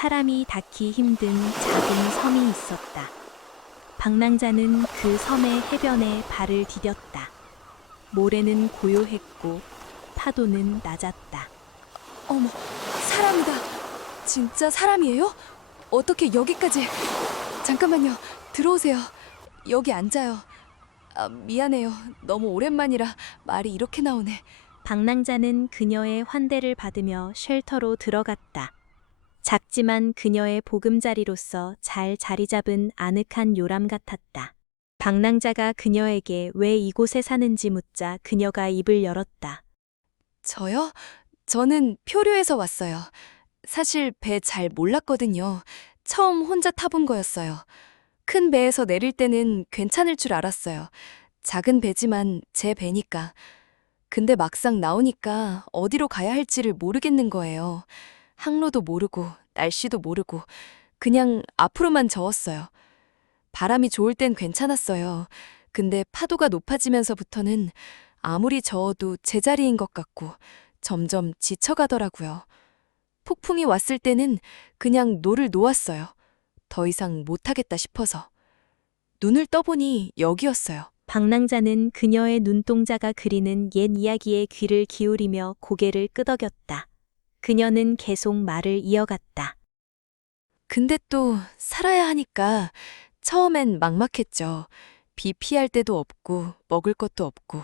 사람이 닿기 힘든 작은 섬이 있었다. 방랑자는 그 섬의 해변에 발을 디뎠다. 모래는 고요했고 파도는 낮았다. 어머, 사람이다. 진짜 사람이에요? 어떻게 여기까지? 잠깐만요. 들어오세요. 여기 앉아요. 미안해요. 너무 오랜만이라 말이 이렇게 나오네. 방랑자는 그녀의 환대를 받으며 쉘터로 들어갔다. 작지만 그녀의 보금자리로서 잘 자리 잡은 아늑한 요람 같았다. 방랑자가 그녀에게 왜 이곳에 사는지 묻자 그녀가 입을 열었다. 저요? 저는 표류해서 왔어요. 사실 배 잘 몰랐거든요. 처음 혼자 타본 거였어요. 큰 배에서 내릴 때는 괜찮을 줄 알았어요. 작은 배지만 제 배니까. 근데 막상 나오니까 어디로 가야 할지를 모르겠는 거예요. 항로도 모르고 날씨도 모르고 그냥 앞으로만 저었어요. 바람이 좋을 땐 괜찮았어요. 근데 파도가 높아지면서부터는 아무리 저어도 제자리인 것 같고 점점 지쳐가더라고요. 폭풍이 왔을 때는 그냥 노를 놓았어요. 더 이상 못하겠다 싶어서. 눈을 떠보니 여기였어요. 방랑자는 그녀의 눈동자가 그리는 옛 이야기에 귀를 기울이며 고개를 끄덕였다. 그녀는 계속 말을 이어갔다. 근데 또 살아야 하니까 처음엔 막막했죠. 비 피할 데도 없고 먹을 것도 없고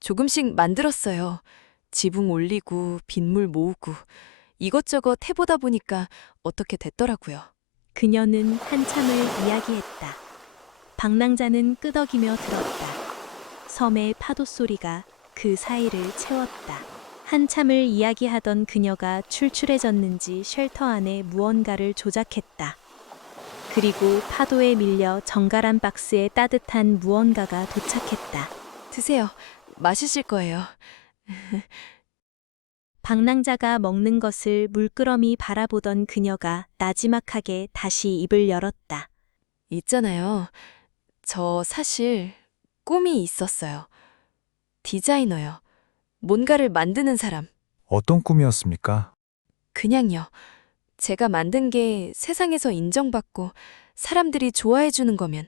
조금씩 만들었어요. 지붕 올리고 빗물 모으고 이것저것 해보다 보니까 어떻게 됐더라고요. 그녀는 한참을 이야기했다. 방랑자는 끄덕이며 들었다. 섬의 파도 소리가 그 사이를 채웠다. 한참을 이야기하던 그녀가 출출해졌는지 쉘터 안에 무언가를 조작했다. 그리고 파도에 밀려 정갈한 박스에 따뜻한 무언가가 도착했다. 드세요. 마시실 거예요. 방랑자가 먹는 것을 물끄러미 바라보던 그녀가 나지막하게 다시 입을 열었다. 있잖아요. 저 사실 꿈이 있었어요. 디자이너요. 뭔가를 만드는 사람. 어떤 꿈이었습니까? 그냥요. 제가 만든 게 세상에서 인정받고 사람들이 좋아해 주는 거면,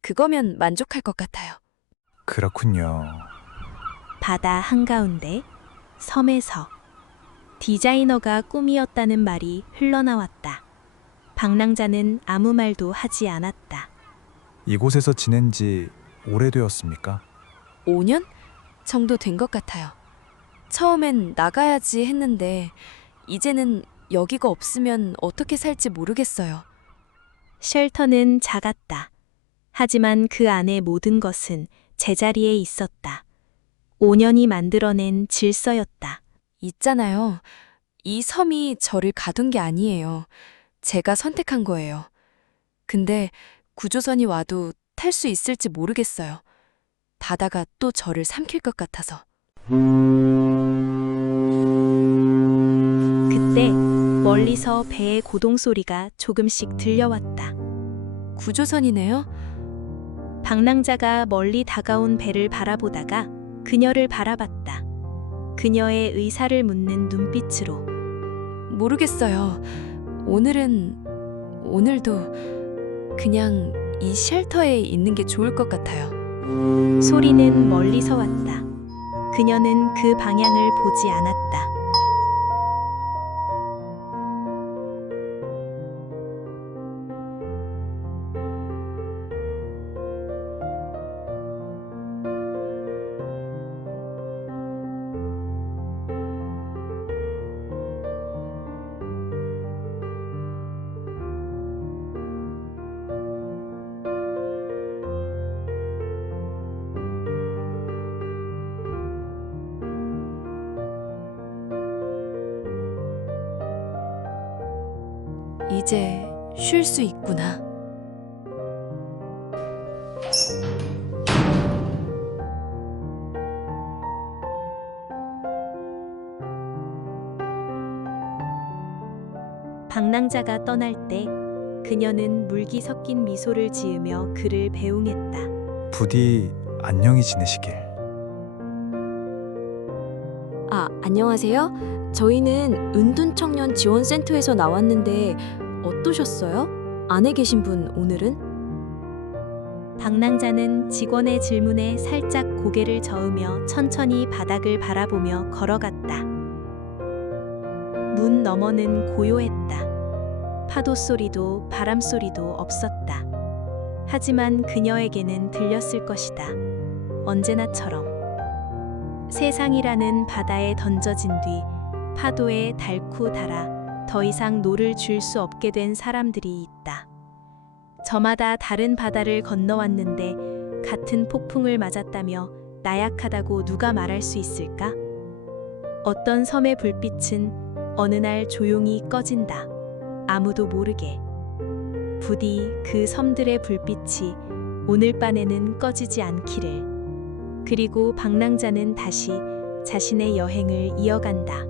그거면 만족할 것 같아요. 그렇군요. 바다 한가운데 섬에서 디자이너가 꿈이었다는 말이 흘러나왔다. 방랑자는 아무 말도 하지 않았다. 이곳에서 지낸 지 오래되었습니까? 5년 정도 된 것 같아요. 처음엔 나가야지 했는데, 이제는 여기가 없으면 어떻게 살지 모르겠어요. 쉘터는 작았다. 하지만 그 안의 모든 것은 제자리에 있었다. 5년이 만들어낸 질서였다. 있잖아요. 이 섬이 저를 가둔 게 아니에요. 제가 선택한 거예요. 근데 구조선이 와도 탈 수 있을지 모르겠어요. 바다가 또 저를 삼킬 것 같아서. 그때 멀리서 배의 고동 소리가 조금씩 들려왔다. 구조선이네요? 방랑자가 멀리 다가온 배를 바라보다가 그녀를 바라봤다. 그녀의 의사를 묻는 눈빛으로. 모르겠어요. 오늘도 그냥 이 쉘터에 있는 게 좋을 것 같아요. 소리는 멀리서 왔다. 그녀는 그 방향을 보지 않았다. 이제 쉴 수 있구나. 방랑자가 떠날 때 그녀는 물기 섞인 미소를 지으며 그를 배웅했다. 부디 안녕히 지내시길. 안녕하세요. 저희는 은둔청년 지원센터에서 나왔는데 어떠셨어요? 안에 계신 분 오늘은? 방랑자는 직원의 질문에 살짝 고개를 저으며 천천히 바닥을 바라보며 걸어갔다. 문 너머는 고요했다. 파도 소리도 바람 소리도 없었다. 하지만 그녀에게는 들렸을 것이다. 언제나처럼. 세상이라는 바다에 던져진 뒤 파도에 닳고 닳아 더 이상 노를 줄 수 없게 된 사람들이 있다. 저마다 다른 바다를 건너왔는데 같은 폭풍을 맞았다며 나약하다고 누가 말할 수 있을까? 어떤 섬의 불빛은 어느 날 조용히 꺼진다. 아무도 모르게. 부디 그 섬들의 불빛이 오늘 밤에는 꺼지지 않기를. 그리고 방랑자는 다시 자신의 여행을 이어간다.